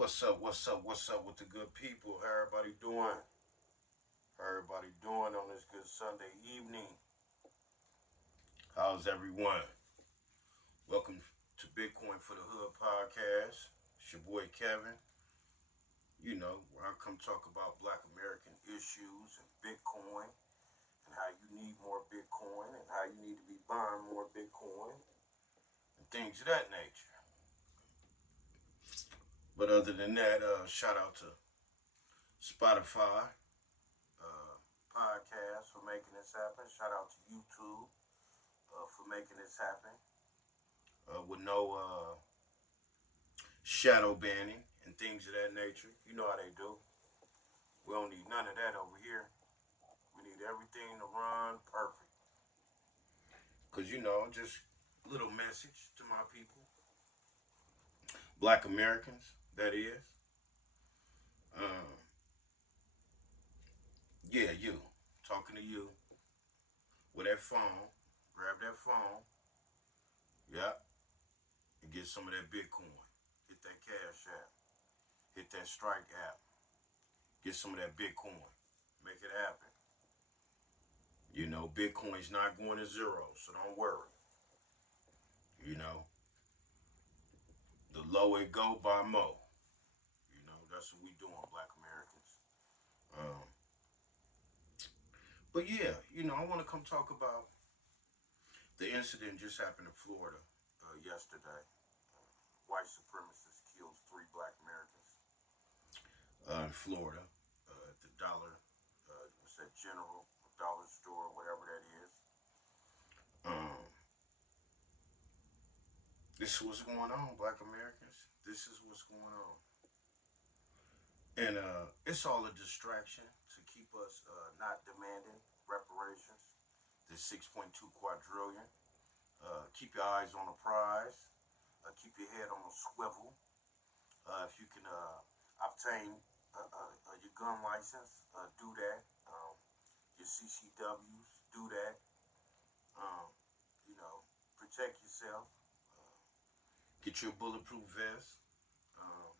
What's up? What's up? What's up with the good people? How everybody doing? How everybody doing on this good Sunday evening? How's everyone? Welcome to Bitcoin for the Hood podcast. It's your boy Kevin. Where I come talk about Black American issues and Bitcoin and how you need more Bitcoin and how you need to be buying more Bitcoin and things of that nature. But other than that, shout out to Spotify uh, podcast for making this happen. Shout out to YouTube for making this happen with no shadow banning and things of that nature. You know how they do. We don't need none of that over here. We need everything to run perfect. Because, just a little message to my people, Black Americans, that is. Um, yeah, you. Talking to you with that phone. Grab that phone. Yep. And get some of that Bitcoin. Hit that Cash App. Hit that Strike app. Get some of that Bitcoin. Make it happen. Bitcoin's not going to zero, so don't worry. You know, the lower it go, buy more. That's what we doing, Black Americans. Um, but yeah, I want to come talk about the incident just happened in Florida yesterday. White supremacists killed three Black Americans in Florida at the what's that, General Dollar Store, whatever that is. Um, this is what's going on, Black Americans. This is what's going on. And it's all a distraction to keep us not demanding reparations. This 6.2 quadrillion. Keep your eyes on the prize. Keep your head on a swivel. If you can obtain your gun license, do that. Your CCWs, do that. Um, protect yourself. Get your bulletproof vest. Um,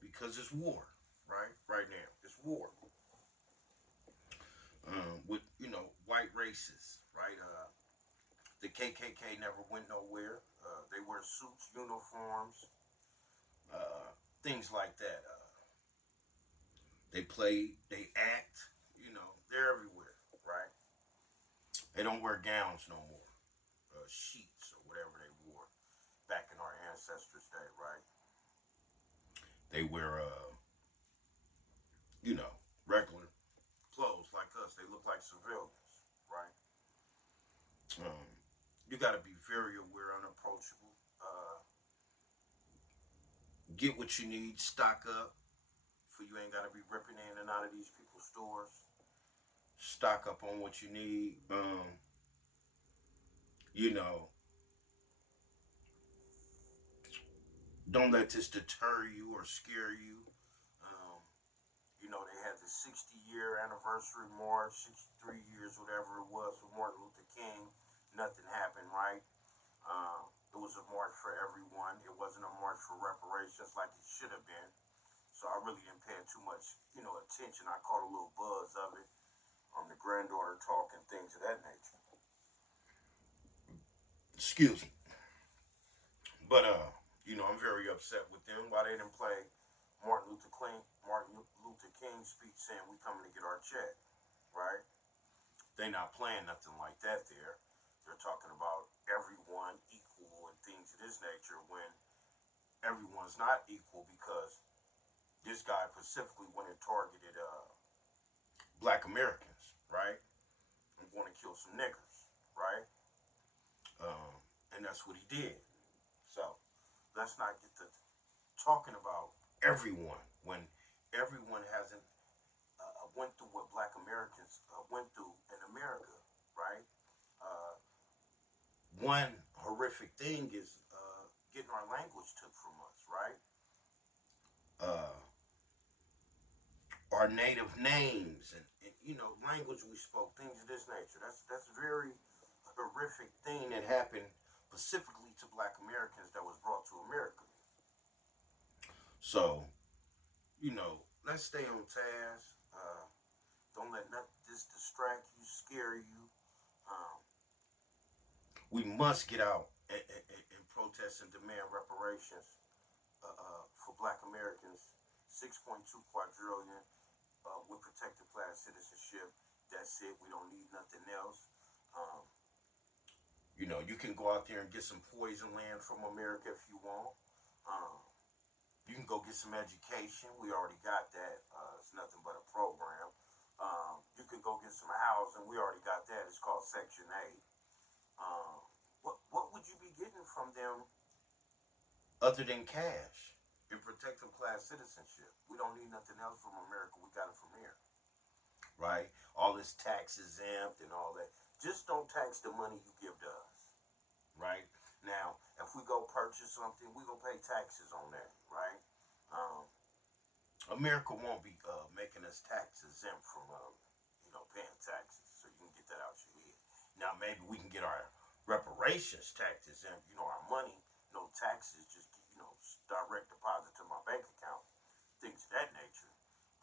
because it's war, right? Right now, it's war. With white races, right? The KKK never went nowhere. They wear suits, uniforms, things like that. They play, they act. They're everywhere, right? They don't wear gowns no more, sheets or whatever they wore back in our ancestors' day, right? They wear, regular clothes like us. They look like civilians, right? Um, you got to be very aware, unapproachable. Get what you need, stock up, for you ain't got to be ripping in and out of these people's stores. Stock up on what you need. You know, don't let this deter you or scare you. Um, they had the 60-year anniversary march, 63 years, whatever it was, for Martin Luther King. Nothing happened, right? It was a march for everyone. It wasn't a march for reparations like it should have been. So I really didn't pay too much, attention. I caught a little buzz of it on the granddaughter talk and things of that nature. Excuse me. But I'm very upset with them. Why they didn't play Martin Luther King speech saying we coming to get our check, right? They not playing nothing like that there. They're talking about everyone equal and things of this nature when everyone's not equal because this guy specifically went and targeted Black Americans, right? I'm going to kill some niggers, right? And that's what he did. So let's not get to talking about everyone when everyone hasn't went through what Black Americans went through in America, right? Uh, One horrific thing is getting our language took from us, right? Uh, our native names and language we spoke, things of this nature. That's a very horrific thing that happened specifically to Black Americans that was brought to America. So, let's stay on task. Don't let this distract you, scare you. Um, we must get out and protest and demand reparations for Black Americans. 6.2 quadrillion with protected class citizenship. That's it. We don't need nothing else. Um, you can go out there and get some poison land from America if you want. Um, you can go get some education. We already got that. It's nothing but a program. You can go get some housing. We already got that. It's called Section 8. What would you be getting from them other than cash and protective class citizenship? We don't need nothing else from America. We got it from here, right? All this tax exempt and all that. Just don't tax the money you give to us, right? Now, if we go purchase something, we gonna pay taxes on that, right? Um, America won't be making us tax exempt from, paying taxes. So you can get that out your head. Now, maybe we can get our reparations tax exempt. Our money, no taxes, just direct deposit to my bank account, things of that nature.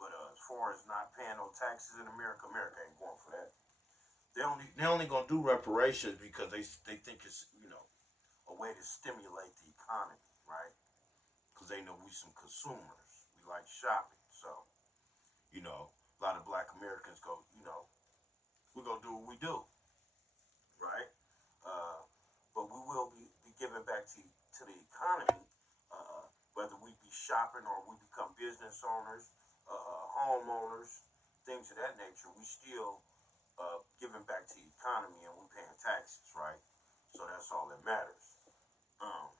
But as far as not paying no taxes in America, America ain't going for that. They only gonna do reparations because they think it's a way to stimulate the economy, right? Because they know we some consumers. We like shopping, so a lot of Black Americans go, we're gonna do what we do, right? Uh, but we will be giving back to the economy, whether we be shopping or we become business owners, homeowners, things of that nature. We still giving back to the economy and we paying taxes, right? So that's all that matters. Um,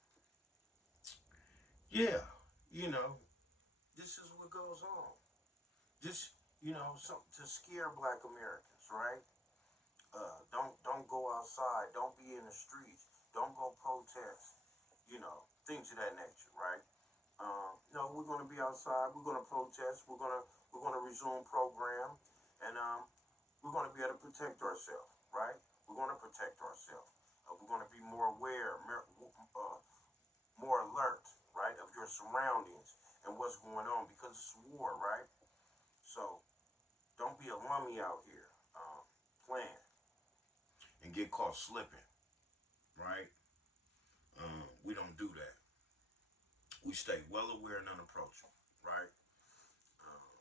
yeah, you know, this is what goes on. Just to scare Black Americans, right? Don't go outside. Don't be in the streets. Don't go protest. Things of that nature, right? No, we're going to be outside. We're going to protest. We're going to resume program, and we're going to be able to protect ourselves, right? We're going to protect ourselves. We're going to be more aware, more alert, right, of your surroundings and what's going on because it's war, right? So don't be a lummy out here playing and get caught slipping, right? We don't do that. We stay well aware and unapproachable, right? Um,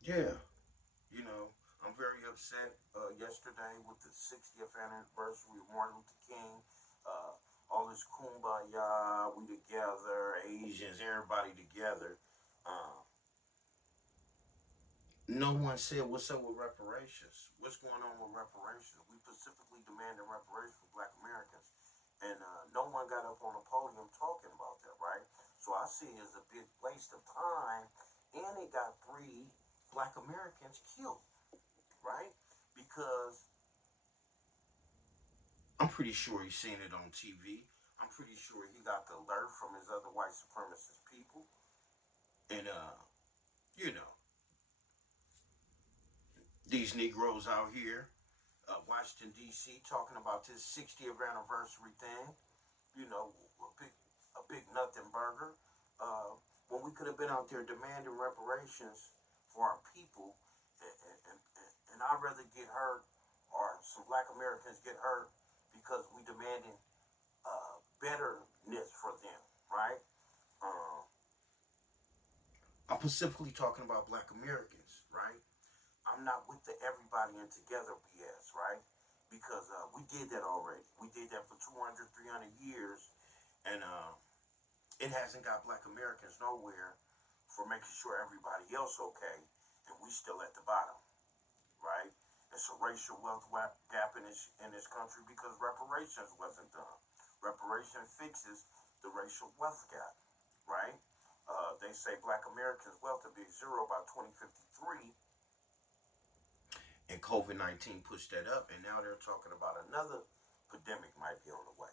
yeah, I'm very upset yesterday with the 60th anniversary of Martin Luther King. All this kumbaya, we together, Asians, everybody together. Uh, no one said what's up with reparations. What's going on with reparations? We specifically demanded reparations for Black Americans, and no one got up on the podium talking about that, right? So I see it as a big waste of time, and it got 3 Black Americans killed, right? Because I'm pretty sure he's seen it on TV. I'm pretty sure he got the alert from his other white supremacist people, and you know, these Negroes out here, Washington D.C. talking about this 60th anniversary thing. A big nothing burger. When we could have been out there demanding reparations for our people, and I'd rather get hurt or some Black Americans get hurt because we demanding betterness for them, right? Um, I'm specifically talking about Black Americans, right? I'm not with the everybody and together BS, right? Because we did that already. We did that for 200, 300 years, and it hasn't got Black Americans nowhere for making sure everybody else okay, and we still at the bottom, right? It's a racial wealth gap in this country because reparations wasn't done. Reparation fixes the racial wealth gap, right? They say Black Americans' wealth will be zero by 2053, and COVID-19 pushed that up, and now they're talking about another pandemic might be on the way.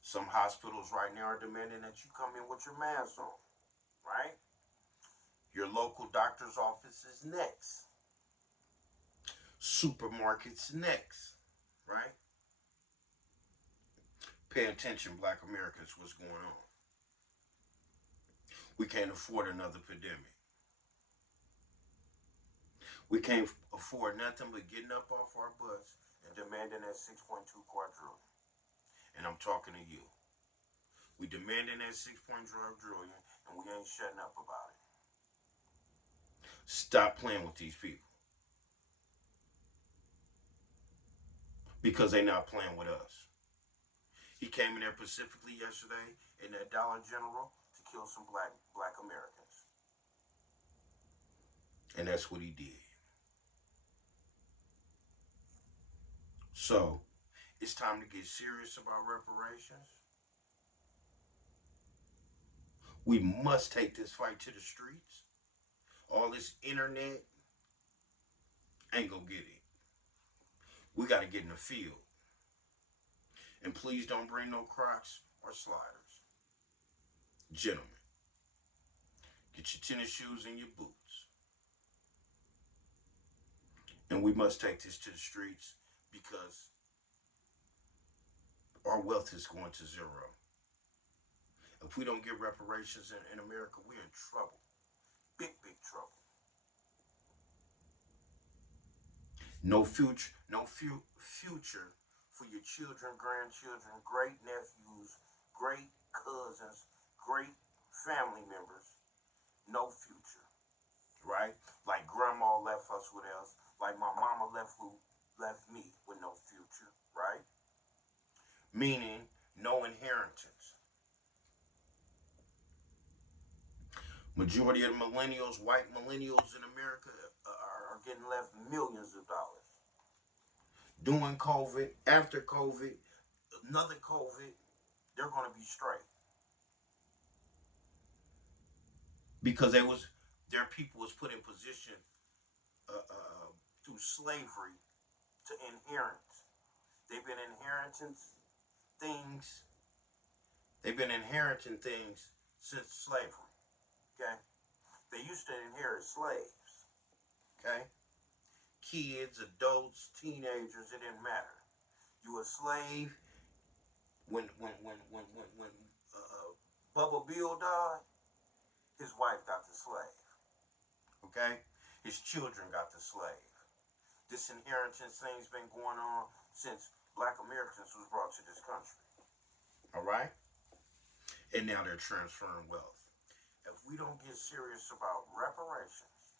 Some hospitals right now are demanding that you come in with your mask on, right? Your local doctor's office is next. Supermarkets next, right? Pay attention, Black Americans, what's going on. We can't afford another pandemic. We can't afford nothing but getting up off our butts and demanding that 6.2 quadrillion. And I'm talking to you. We demanding that 6.2 quadrillion, and we ain't shutting up about it. Stop playing with these people because they not playing with us. He came in there specifically yesterday in that Dollar General to kill some black Americans. And that's what he did. So, it's time to get serious about reparations. We must take this fight to the streets. All this internet ain't gonna get it. We gotta get in the field. And please don't bring no Crocs or sliders. Gentlemen, get your tennis shoes and your boots. And we must take this to the streets because our wealth is going to zero. If we don't get reparations in America, we're in trouble. Big, big trouble. No future for your children, grandchildren, great nephews, great cousins, great family members. No future, right? Like grandma left us with us, like my mama left me with no future, right? Meaning no inheritance. Majority of the millennials, white millennials in America, are getting left millions of dollars. During COVID, after COVID, another COVID, they're going to be straight because their people was put in position through slavery to inherit. They've been inheriting things. They've been inheriting things since slavery. Okay, they used to inherit slaves. Okay, kids, adults, teenagers, it didn't matter. You a slave. When Bubba Bill died, his wife got the slave. Okay, his children got the slave. This inheritance thing's been going on since Black Americans was brought to this country. All right, and now they're transferring wealth. If we don't get serious about reparations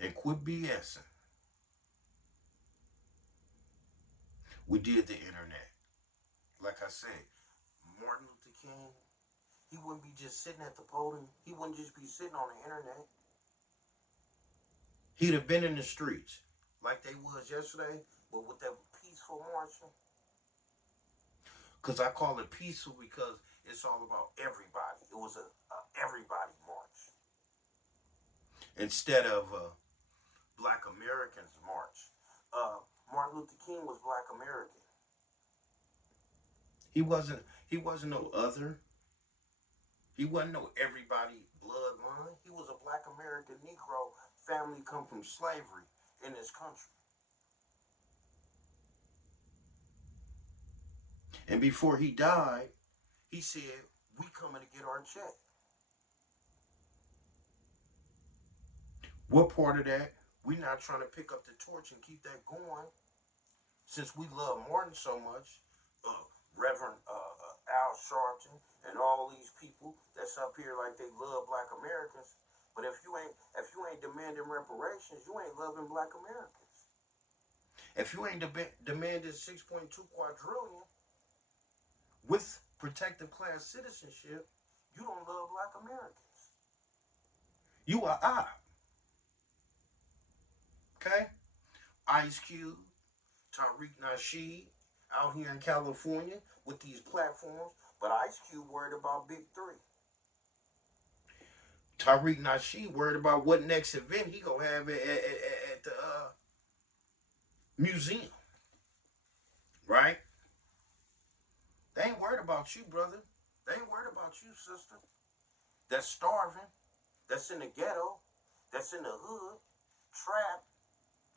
and quit BSing, we did the internet. Like I said, Martin Luther King, he wouldn't be just sitting at the podium. He wouldn't just be sitting on the internet. He'd have been in the streets like they was yesterday, but with that peaceful marching. Because I call it peaceful because it's all about everybody. It was a everybody march. Instead of Black Americans march. Martin Luther King was Black American. He wasn't no other. He wasn't no everybody bloodline. He was a Black American Negro family come from slavery in this country. And before he died, he said, we coming to get our check. What part of that? We not trying to pick up the torch and keep that going. Since we love Martin so much, Reverend Al Sharpton and all these people that's up here like they love Black Americans. But if you ain't demanding reparations, you ain't loving Black Americans. If you ain't demanding 6.2 quadrillion with protected class citizenship, you don't love Black Americans. You are op. Okay? Ice Cube, Tariq Nasheed, out here in California with these platforms, but Ice Cube worried about Big Three. Tariq Nasheed worried about what next event he gonna have at the museum, right? They ain't worried about you, brother. They ain't worried about you, sister. That's starving, that's in the ghetto, that's in the hood, trapped,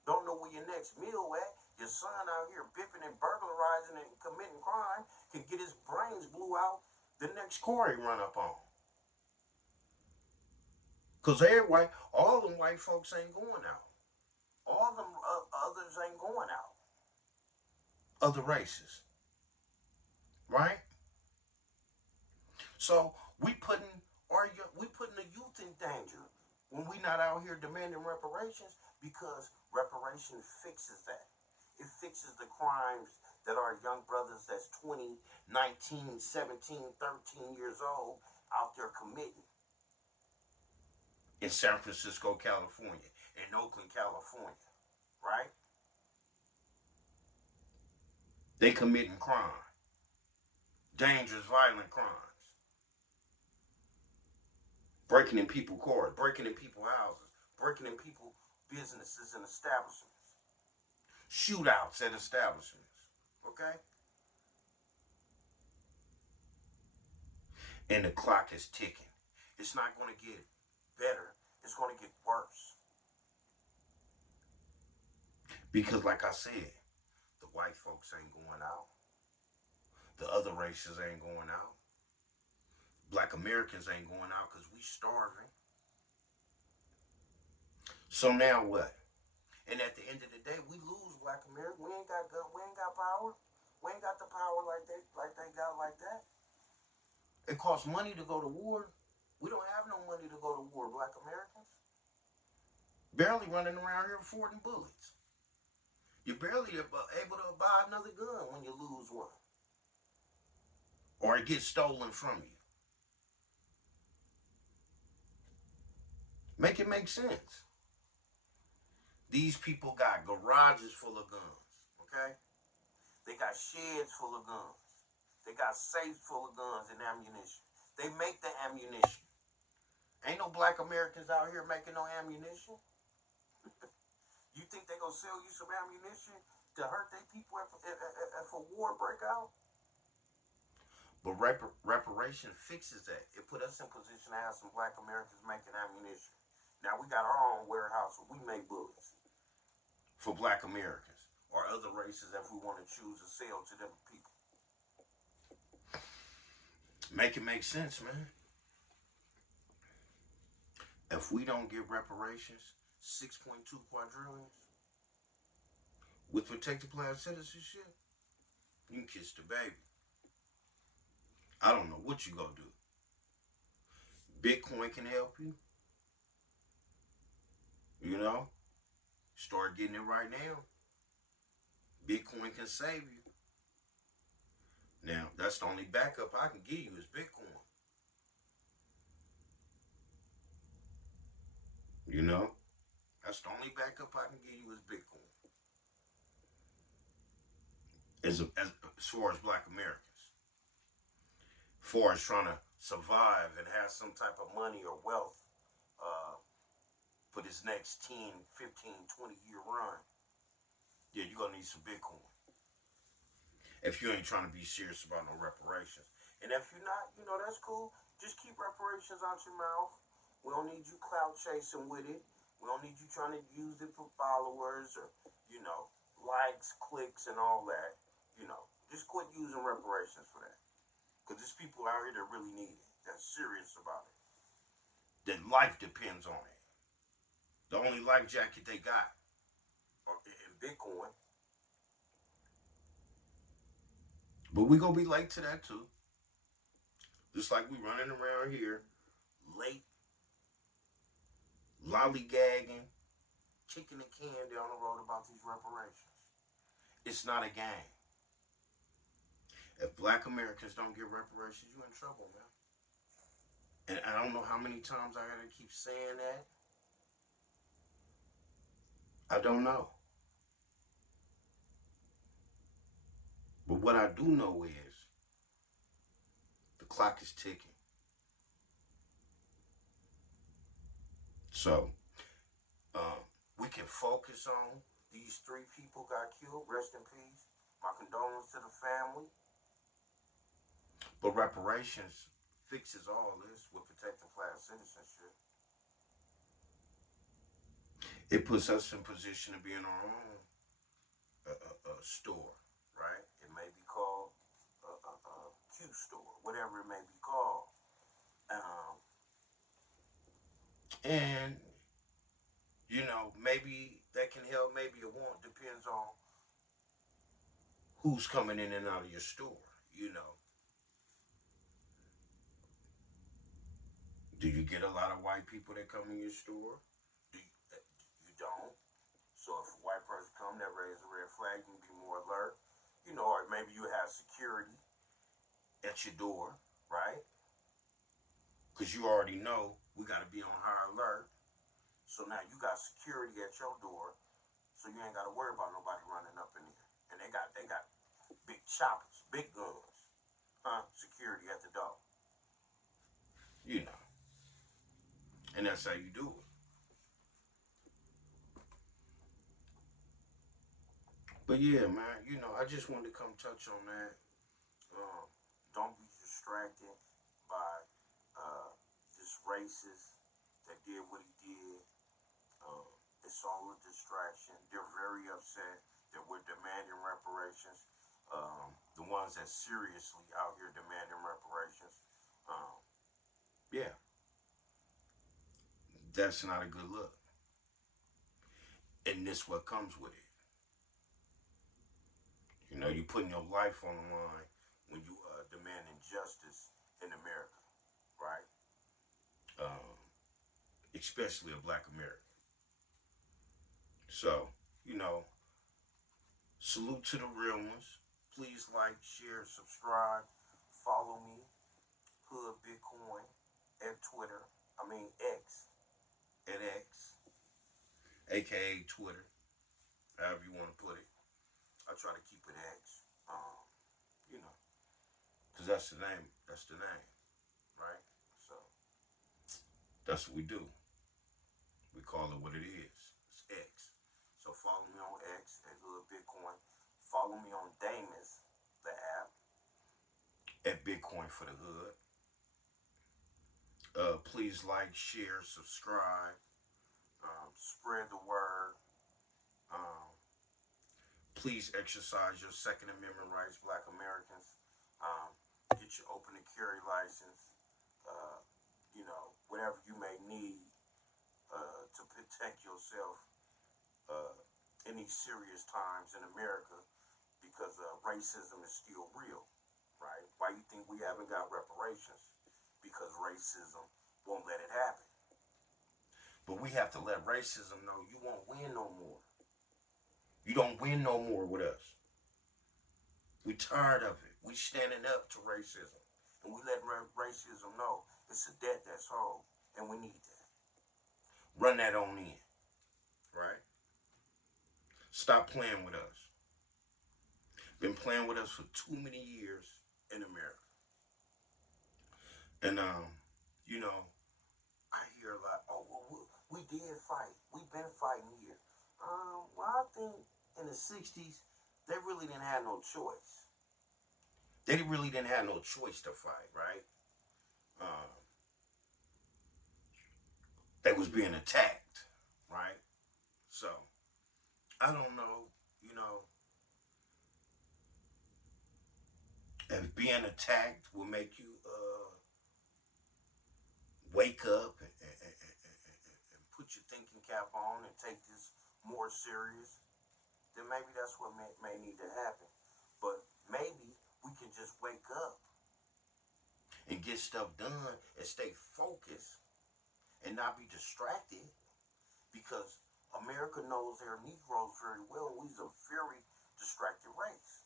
don't know where your next meal at. Your son out here bipping and burglarizing and committing crime can get his brains blew out the next Corey run up on. Because everybody, all them white folks ain't going out. All them others ain't going out. Other races. Right? So we putting the youth in danger when we not out here demanding reparations, because reparation fixes that. It fixes the crimes that our young brothers that's 20, 19, 17, 13 years old out there committing in San Francisco, California, in Oakland, California, right? They committing crime, dangerous, violent crimes, breaking in people's cars, breaking in people's houses, breaking in people's businesses and establishments, shootouts at establishments, okay? And the clock is ticking. It's not going to get better. It's going to get worse. Because, like I said, the white folks ain't going out. The other races ain't going out. Black Americans ain't going out because we starving. So now what? And at the end of the day, we lose Black America. We ain't got gun. We ain't got power. We ain't got the power like they got like that. It costs money to go to war. We don't have no money to go to war, Black Americans. Barely running around here affording bullets. You're barely able to buy another gun when you lose one. Or it gets stolen from you. Make it make sense. These people got garages full of guns, okay? They got sheds full of guns. They got safes full of guns and ammunition. They make the ammunition. Ain't no Black Americans out here making no ammunition. You think they gonna sell you some ammunition to hurt their people if a war break out? But reparation fixes that. It put us in position to have some Black Americans making ammunition. Now we got our own warehouse where we make bullets for Black Americans or other races if we want to choose to sell to them people. Make it make sense, man. If we don't give reparations, 6.2 quadrillions with protected class citizenship, you can kiss the baby. I don't know what you gonna do. Bitcoin can help you. You know, start getting it right now. Bitcoin can save you. Now, that's the only backup I can give you is Bitcoin. You know, that's the only backup I can give you is Bitcoin. As far as Black Americans, as far as trying to survive and have some type of money or wealth uh, for this next 10, 15, 20-year run, yeah, you're going to need some Bitcoin. If you ain't trying to be serious about no reparations. And if you're not, you know, that's cool. Just keep reparations out your mouth. We don't need you clout chasing with it. We don't need you trying to use it for followers or, you know, likes, clicks, and all that. You know, just quit using reparations for that. Because there's people out here that really need it, that's serious about it, that life depends on it. The only life jacket they got in Bitcoin. But we gonna be late to that too. Just like we running around here, late, lollygagging, kicking the can down the road about these reparations. It's not a game. If Black Americans don't get reparations, you in trouble, man. And I don't know how many times I gotta keep saying that. I don't know. But what I do know is the clock is ticking. So we can focus on these 3 people got killed. Rest in peace. My condolences to the family. But reparations fixes all this with protected class citizenship. It puts us in position to be in our own store, right? It may be called Q shoe store, whatever it may be called. Um, and maybe that can help, maybe it won't. Depends on who's coming in and out of your store. You know, do you get a lot of white people that come in your store? You don't. So if a white person come that raise a red flag, you can be more alert. Or maybe you have security at your door, right? Because you already know we got to be on high alert. So now you got security at your door, so you ain't got to worry about nobody running up in here. And they got big choppers, big guns, security at the door. You know, and that's how you do it. But yeah, man, I just wanted to come touch on that. Um, don't be distracted by this racist that did what he did. It's all a distraction. They're very upset that we're demanding reparations. The ones that seriously out here demanding reparations. Um, yeah, that's not a good look. And this what comes with it. You putting your life on the line when you demanding justice in America, right? Um, Especially a black American. So, you know, salute to the real ones. Please like, share, subscribe, follow me, Hood Bitcoin at Twitter. I mean X at X, aka Twitter, however you want to put it. I try to keep it X, you know, because that's the name. That's the name, right? So that's what we do. We call it what it is. It's X. So follow me on X at Hood Bitcoin. Follow me on Damus, the app, at Bitcoin for the Hood. Please like, share, subscribe, spread the word. Um, please exercise your Second Amendment rights, Black Americans. Um, get your open and carry license. Whatever you may need to protect yourself in these serious times in America, because racism is still real, right? Why you think we haven't got reparations? Because racism won't let it happen. But we have to let racism know you won't win no more. You don't win no more with us. We tired of it. We standing up to racism. And we let racism know it's a debt that's owed. And we need that. Run that on in. Right? Stop playing with us. Been playing with us for too many years in America. And you know, I hear a lot, oh well, we did fight. We've been fighting here. Well, I think in the 60s, they really didn't have no choice. They really didn't have no choice to fight, right? Um, they was being attacked, right? So, I don't know, you know, if being attacked will make you wake up and put your thinking cap on and take this more serious, then maybe that's what may need to happen. But maybe we can just wake up and get stuff done and stay focused and not be distracted, because America knows their Negroes very well. We're a very distracted race.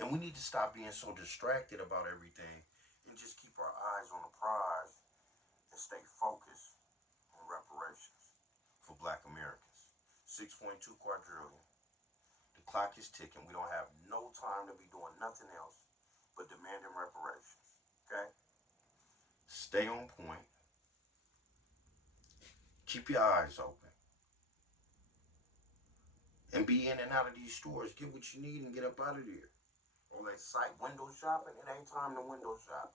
And we need to stop being so distracted about everything and just keep our eyes on the prize and stay focused on reparations for Black Americans. 6.2 quadrillion. The clock is ticking. We don't have no time to be doing nothing else but demanding reparations. Okay? Stay on point. Keep your eyes open. And be in and out of these stores. Get what you need and get up out of there. All that site window shopping, it ain't time to window shop.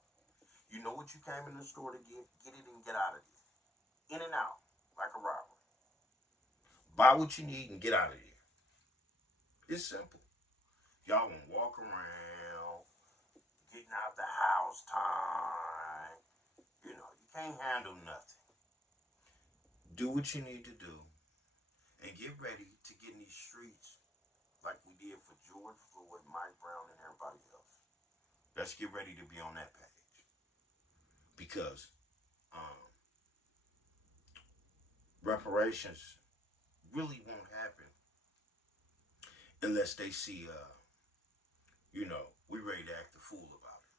You know what you came in the store to get it and get out of there. In and out, like a robber. Buy what you need and get out of there. It's simple. Y'all want to walk around, get getting out the house time. You know, you can't handle nothing. Do what you need to do and get ready to get in these streets like we did for George Floyd, Mike Brown, and everybody else. Let's get ready to be on that page because um, reparations really won't happen unless they see, we ready to act a fool about it,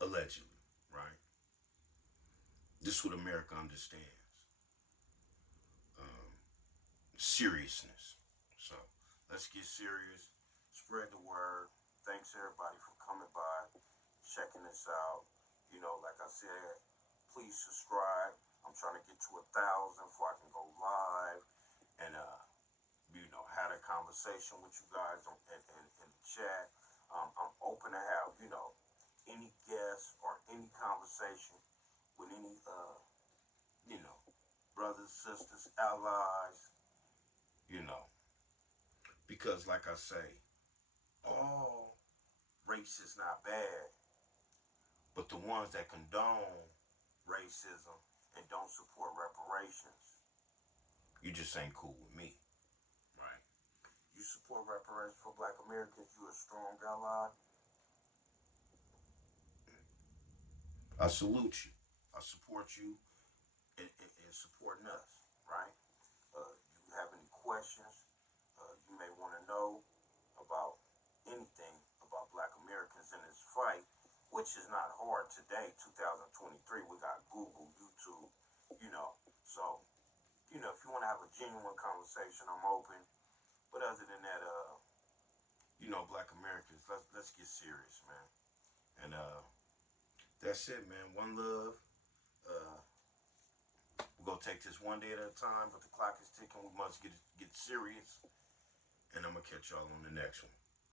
allegedly, right? This is what America understands. Um, Seriousness. So let's get serious. Spread the word. Thanks everybody for coming by, checking this out. Like I said, please subscribe. I'm trying to get to 1,000 before I can go live and had a conversation with you guys in the chat. I'm open to have any guests or any conversation with any you know brothers, sisters, allies, you know, because like I say, all race is not bad, but the ones that condone racism and don't support reparations, you just ain't cool with me, right? You support reparations for Black Americans, you a strong ally. I salute you. I support you in supporting us, right? You have any questions you may want to know about anything about Black Americans in this fight, which is not hard today, 2023. We got Google, YouTube, So, if you want to have a genuine conversation, I'm open. But other than that, Black Americans, let's get serious, man. And that's it, man. One love. Uh, we're gonna take this one day at a time, but the clock is ticking. We must get serious. And I'm gonna catch y'all on the next one.